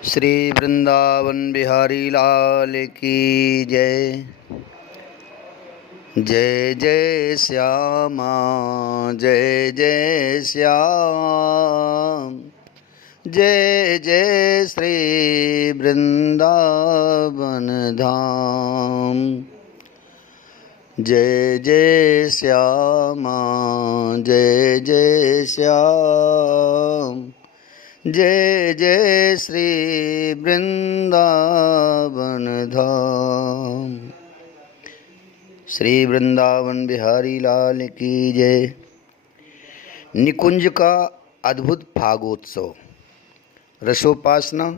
श्री वृंदावन बिहारी लाल की जय। जय जय श्यामा जय जय श्याम, जय जय श्री वृंदावन धाम। जय जय श्यामा जय जय श्याम, जय जय श्री वृंदावन धाम। श्री वृंदावन बिहारी लाल की जय। निकुंज का अद्भुत फागोत्सव, रसोपासना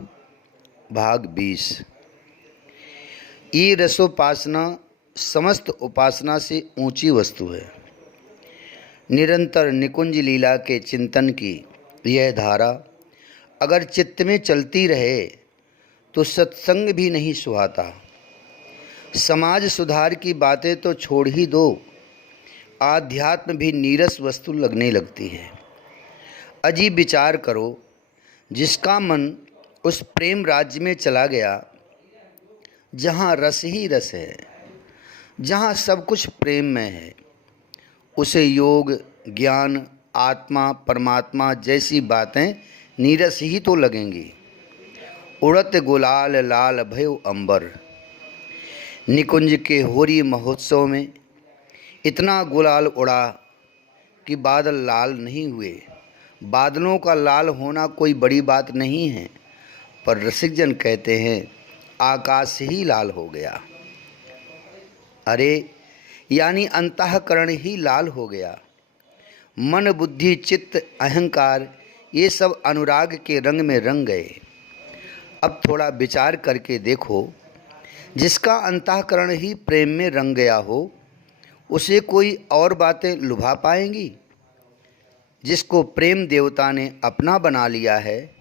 भाग 20। ये रसोपासना समस्त उपासना से ऊंची वस्तु है। निरंतर निकुंज लीला के चिंतन की यह धारा अगर चित्त में चलती रहे तो सत्संग भी नहीं सुहाता। समाज सुधार की बातें तो छोड़ ही दो, आध्यात्म भी नीरस वस्तु लगने लगती है। अजीब विचार करो, जिसका मन उस प्रेम राज्य में चला गया जहाँ रस ही रस है, जहाँ सब कुछ प्रेम में है, उसे योग ज्ञान आत्मा परमात्मा जैसी बातें नीरस ही तो लगेंगी। उड़त गुलाल लाल भयो अंबर। निकुंज के होरी महोत्सव में इतना गुलाल उड़ा कि बादल लाल नहीं हुए। बादलों का लाल होना कोई बड़ी बात नहीं है, पर रसिकजन कहते हैं आकाश ही लाल हो गया। अरे यानी अंतःकरण ही लाल हो गया। मन बुद्धि चित्त अहंकार ये सब अनुराग के रंग में रंग गए। अब थोड़ा विचार करके देखो, जिसका अंतःकरण ही प्रेम में रंग गया हो, उसे कोई और बातें लुभा पाएंगी? जिसको प्रेम देवता ने अपना बना लिया है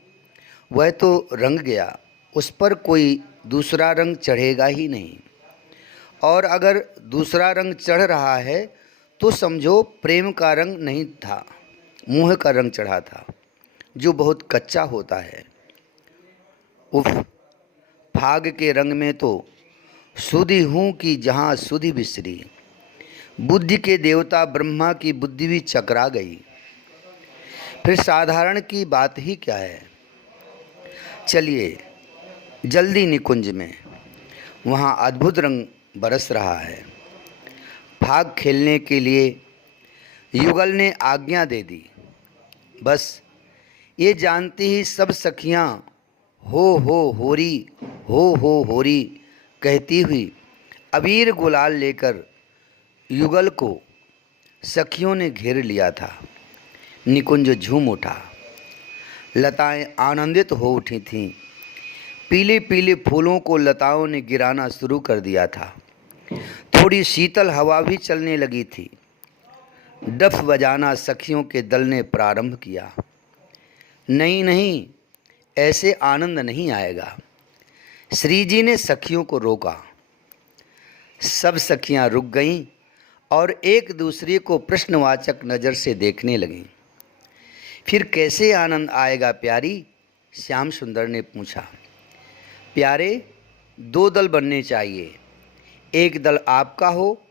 वह तो रंग गया, उस पर कोई दूसरा रंग चढ़ेगा ही नहीं। और अगर दूसरा रंग चढ़ रहा है तो समझो प्रेम का रंग नहीं था, मोह का रंग चढ़ा था, जो बहुत कच्चा होता है। उफ, फाग के रंग में तो सुधि हूँ कि जहाँ सुधि बिसरी। बुद्धि के देवता ब्रह्मा की बुद्धि भी चकरा गई। फिर साधारण की बात ही क्या है। चलिए जल्दी निकुंज में, वहाँ अद्भुत रंग बरस रहा है। फाग खेलने के लिए युगल ने आज्ञा दे दी। बस ये जानती ही सब सखियाँ हो होरी, हो होरी कहती हुई अबीर गुलाल लेकर युगल को सखियों ने घेर लिया था। निकुंज झूम उठा। लताएं आनंदित हो उठी थीं। पीले पीले फूलों को लताओं ने गिराना शुरू कर दिया था। थोड़ी शीतल हवा भी चलने लगी थी। डफ बजाना सखियों के दल ने प्रारंभ किया। नहीं नहीं, ऐसे आनंद नहीं आएगा। श्री जी ने सखियों को रोका। सब सखियां रुक गईं और एक दूसरे को प्रश्नवाचक नज़र से देखने लगीं। फिर कैसे आनंद आएगा प्यारी? श्याम सुंदर ने पूछा। प्यारे, दो दल बनने चाहिए, एक दल आपका हो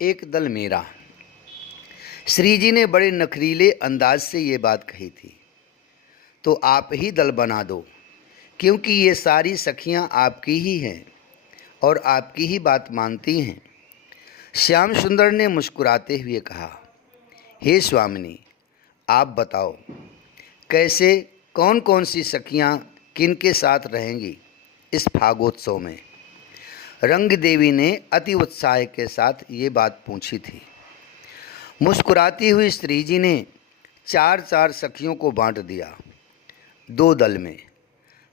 एक दल मेरा। श्री जी ने बड़े नखरीले अंदाज से ये बात कही थी। तो आप ही दल बना दो, क्योंकि ये सारी सखियां आपकी ही हैं और आपकी ही बात मानती हैं। श्याम सुंदर ने मुस्कुराते हुए कहा, हे स्वामिनी, आप बताओ कैसे कौन कौन सी सखियां किन के साथ रहेंगी इस फागोत्सव में? रंग देवी ने अति उत्साह के साथ ये बात पूछी थी। मुस्कुराती हुई श्री जी ने चार चार सखियों को बांट दिया। दो दल में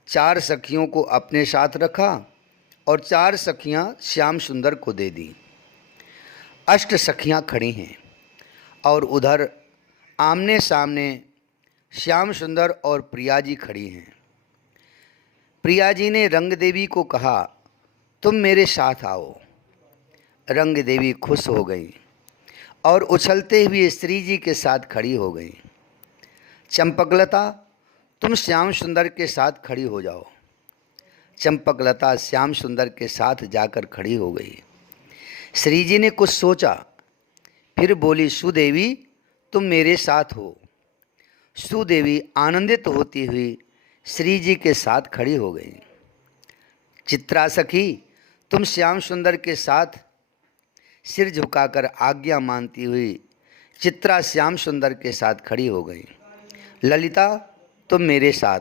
चार सखियों को अपने साथ रखा और चार सखियां श्याम सुंदर को दे दी। 8 सखियां खड़ी हैं और उधर आमने सामने श्याम सुंदर और प्रिया जी खड़ी हैं। प्रिया जी ने रंग देवी को कहा, तुम मेरे साथ आओ। रंग देवी खुश हो गई और उछलते हुए श्री जी के साथ खड़ी हो गई। चंपकलता, तुम श्याम सुंदर के साथ खड़ी हो जाओ। चंपकलता श्याम सुंदर के साथ जाकर खड़ी हो गई। श्री जी ने कुछ सोचा, फिर बोली, सुदेवी तुम मेरे साथ हो। सुदेवी आनंदित होती हुई श्री जी के साथ खड़ी हो गई। चित्रा सखी तुम श्याम सुंदर के साथ सिर झुकाकर आज्ञा मानती हुई चित्रा श्याम सुंदर के साथ खड़ी हो गई। ललिता तुम मेरे साथ।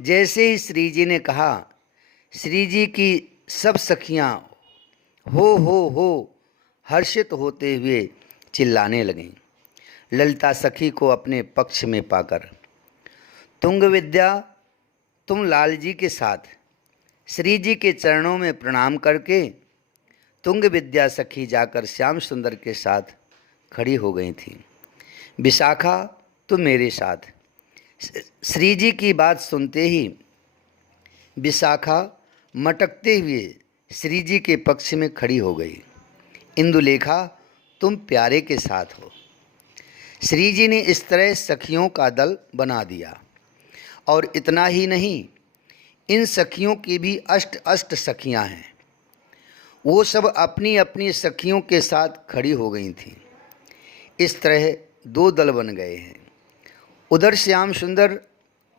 जैसे ही श्री जी ने कहा, श्री जी की सब सखियां हो हर्षित होते हुए चिल्लाने लगीं। ललिता सखी को अपने पक्ष में पाकर, तुंग विद्या तुम लाल जी के साथ। श्री जी के चरणों में प्रणाम करके तुंग विद्या सखी जाकर श्याम सुंदर के साथ खड़ी हो गई थी। विशाखा तुम मेरे साथ। श्री जी की बात सुनते ही विशाखा मटकते हुए श्री जी के पक्ष में खड़ी हो गई। इंदुलेखा तुम प्यारे के साथ हो। श्री जी ने इस तरह सखियों का दल बना दिया। और इतना ही नहीं, इन सखियों की भी अष्ट सखियां हैं। वो सब अपनी अपनी सखियों के साथ खड़ी हो गई थीं। इस तरह दो दल बन गए हैं। उधर श्याम सुंदर,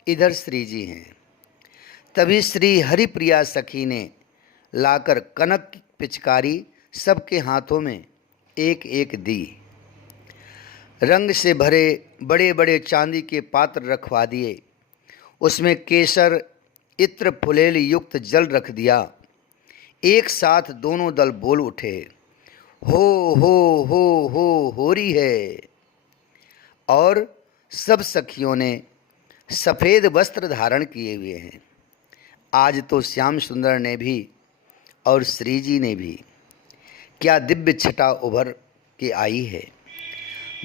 इधर श्री जी हैं। तभी श्री हरिप्रिया सखी ने लाकर कनक पिचकारी सबके हाथों में एक एक दी। रंग से भरे बड़े बड़े चांदी के पात्र रखवा दिए। उसमें केसर इत्र फुलेल युक्त जल रख दिया। एक साथ दोनों दल बोल उठे, हो रही है। और सब सखियों ने सफ़ेद वस्त्र धारण किए हुए हैं। आज तो श्याम सुंदर ने भी और श्री जी ने भी, क्या दिव्य छटा उभर के आई है।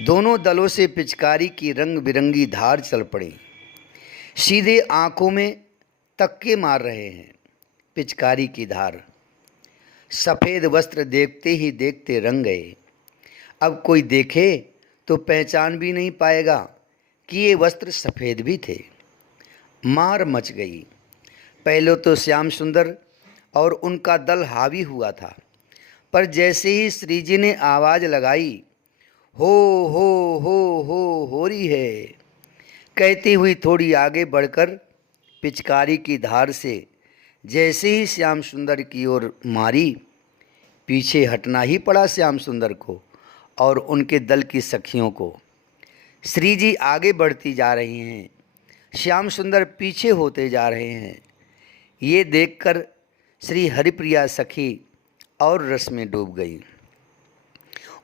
दोनों दलों से पिचकारी की रंग बिरंगी धार चल पड़ी। सीधे आंखों में तक्के मार रहे हैं पिचकारी की धार। सफ़ेद वस्त्र देखते ही देखते रंग गए। अब कोई देखे तो पहचान भी नहीं पाएगा कि ये वस्त्र सफ़ेद भी थे। मार मच गई। पहले तो श्याम सुंदर और उनका दल हावी हुआ था, पर जैसे ही श्री जी ने आवाज़ लगाई, हो रही है, कहती हुई थोड़ी आगे बढ़कर पिचकारी की धार से जैसे ही श्याम सुंदर की ओर मारी, पीछे हटना ही पड़ा श्याम सुंदर को और उनके दल की सखियों को। श्री जी आगे बढ़ती जा रही हैं, श्याम सुंदर पीछे होते जा रहे हैं। ये देखकर श्री हरिप्रिया सखी और रस में डूब गई।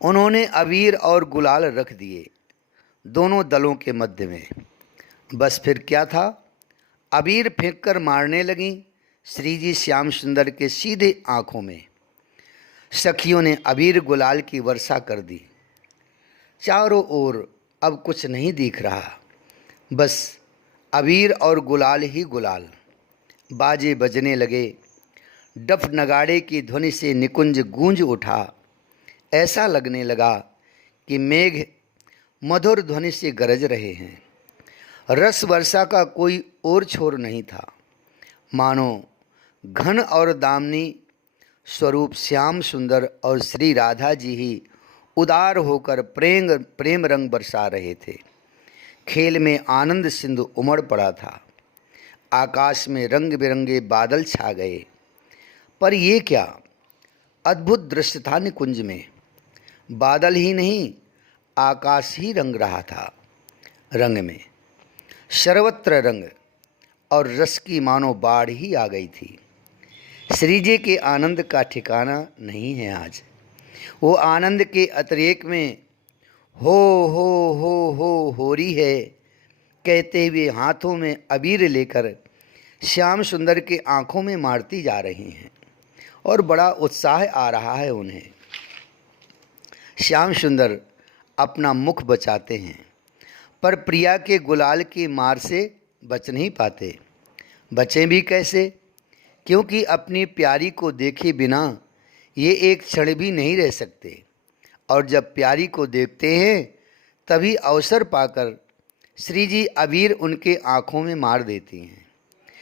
उन्होंने अबीर और गुलाल रख दिए दोनों दलों के मध्य में। बस फिर क्या था, अबीर फेंककर मारने लगीं श्री जी श्याम सुंदर के सीधे आँखों में। सखियों ने अबीर गुलाल की वर्षा कर दी। चारों ओर अब कुछ नहीं दिख रहा, बस अबीर और गुलाल ही गुलाल। बाजे बजने लगे। डफ नगाड़े की ध्वनि से निकुंज गूंज उठा। ऐसा लगने लगा कि मेघ मधुर ध्वनि से गरज रहे हैं। रस वर्षा का कोई और छोर नहीं था। मानो घन और दामिनी स्वरूप श्याम सुंदर और श्री राधा जी ही उदार होकर प्रेम रंग बरसा रहे थे। खेल में आनंद सिंधु उमड़ पड़ा था। आकाश में रंग बिरंगे बादल छा गए। पर ये क्या अद्भुत दृश्य था। निकुंज में बादल ही नहीं, आकाश ही रंग रहा था। रंग में सर्वत्र रंग और रस की मानो बाढ़ ही आ गई थी। श्री जी के आनंद का ठिकाना नहीं है आज। वो आनंद के अतिरेक में हो रही है कहते हुए हाथों में अबीर लेकर श्याम सुंदर के आँखों में मारती जा रही हैं और बड़ा उत्साह आ रहा है उन्हें। श्याम सुंदर अपना मुख बचाते हैं, पर प्रिया के गुलाल की मार से बच नहीं पाते। बचें भी कैसे, क्योंकि अपनी प्यारी को देखे बिना ये एक क्षण भी नहीं रह सकते। और जब प्यारी को देखते हैं तभी अवसर पाकर श्री जी अबीर उनके आँखों में मार देती हैं।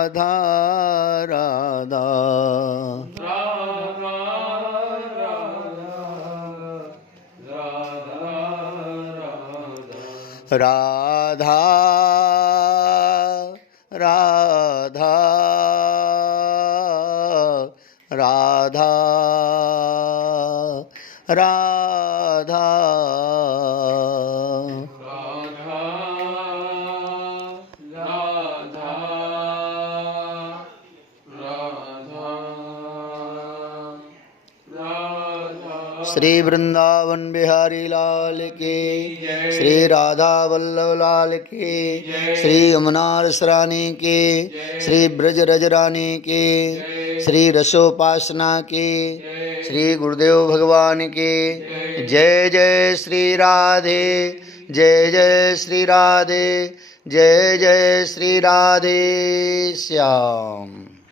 राधा राधा राधा राधा राधा राधा श्री वृंदावन बिहारी लाल की, श्री राधा वल्लभ लाल की, श्री यमुना रस रानी की, श्री ब्रज रज रानी की, श्री रसोपासना की, श्री गुरुदेव भगवान की। जय जय श्री राधे, जय जय श्री राधे, जय जय श्री राधे श्याम।